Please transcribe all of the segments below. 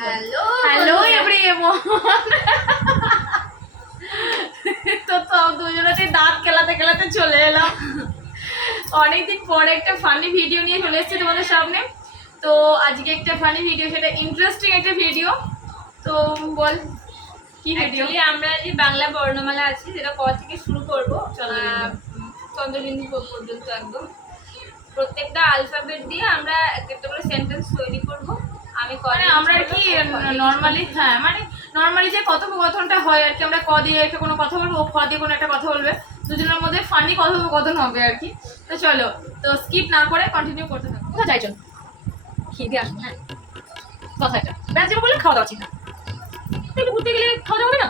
Hello hello everyone. তো দুজনে দাঁত কেলাতে কেলাতে চলে এলাম। অনেকদিন পরে একটা ফানি ভিডিও নিয়ে চলে এসেছি তোমাদের সামনে। তো আজকে একটা ফানি ভিডিও, সেটা ইন্টারেস্টিং একটা ভিডিও। তো বল কি ভিডিও? আমরা যে বাংলা বর্ণমালা আছে সেটা ক থেকে শুরু করবো চন্দ্রবিন্দু পর্যন্ত একদম প্রত্যেকটা আলফাবেট দিয়ে আমরা একটা করে সেন্টেন্স তৈরি করব। আমি আমরা আর কি নর্মালি, হ্যাঁ মানে নর্মালি যে কথোপকথনটা হয় আর কি, আমরা ক দিয়ে একটা কোনো কথা বলবো, ও খ দিয়ে কোনো একটা কথা বলবে, দুজনের মধ্যে ফানি কথোপকথন হবে আর কি। তো চলো, তো স্কিপ না করে কন্টিনিউ করতে থাকো। কোথায় যাই? চল খেয়ে আসুন। হ্যাঁ কথা একটা বেড়াতে যাবো বললে খাওয়া দাওয়া চিন্তা, একটু ঘুরতে গেলে খাওয়া দাওয়া হবে না?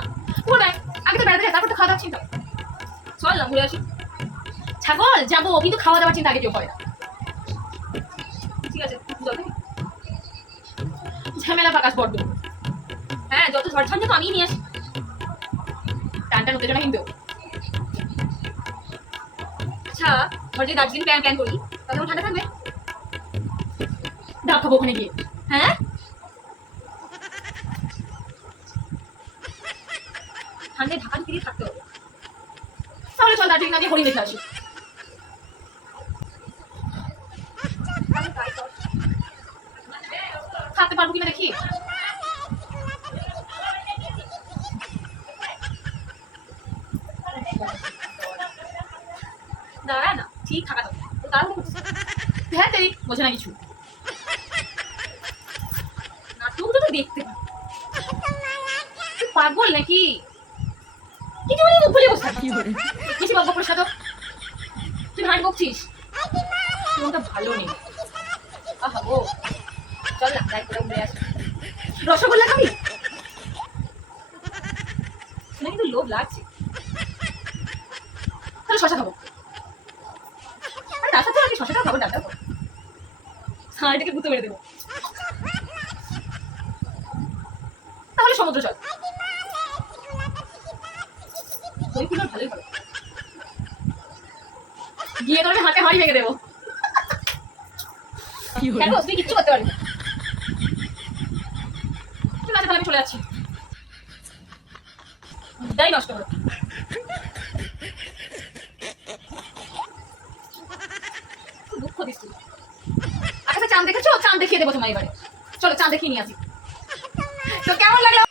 কোথায় আগে তো বেড়াতে যায়, তারপর তো খাওয়া দাওয়া চিন্তা। চল না ঘুরে আসি। ছাগল যাবো, কিন্তু খাওয়া দাওয়ার চিন্তা আগে কেউ করে না। ঠিক আছে চল। ঝামেলা পাকাশ বড্ড। হ্যাঁ যত ঝড় ঝঞ্ঝা তো আমিই নিয়ে আসি। টানটান উত্তেজনা কিন্তু। আচ্ছা ধর যদি দার্জিলিং প্ল্যান করি তাহলে আমার ঠান্ডা থাকবে? ডাব খাবো ওখানে গিয়ে। হ্যাঁ ঠান্ডায় ঢাকা ফিরে থাকতে হবে। তাহলে চল দার্জিলিং আগে হরিণ দেখে আসি। থাকতে পারবো কিনা দেখি। দাঁড়া না ঠিক থাকা যাবে। তার হ্যাঁ তেরি বোঝে না কিছু। নাটকটা তো দেখতে পাবো। তুই পাগল নাকি? কিছু বলি মুখ ফুলে বসে থাকি বলে কিছু বকবক করে সাথে তুই ভাট বকছিস। মনটা ভালো নেই। আহা ও চল না তাই করে ঘুরে আসি। রসগোল্লা খাবি? শুনে কিন্তু লোভ লাগছে। তাহলে শশা খাবো। আরে তার সাথে আমি শশাটাও খাবো, ডাক্তার সাড়েটাকে গুঁতো মেরে দেবো। তাহলে সমুদ্র চল। ওই কিলো ভালোই হবে। গিয়ে তোর আমি হাতে হাঁড়ি ভেঙে দেবো। দেখো তুই কিচ্ছু করতে পারবি না। ঠিক আছে তাহলে আমি চলে যাচ্ছি। তাই নষ্ট করো। দুঃখ দিস তুই। আচ্ছা চাঁদ দেখেছো? চাঁদ দেখিয়ে দেবো তোমার এবারে। চলো চাঁদ দেখিয়ে নিয়ে আসি। তো কেমন লাগলো?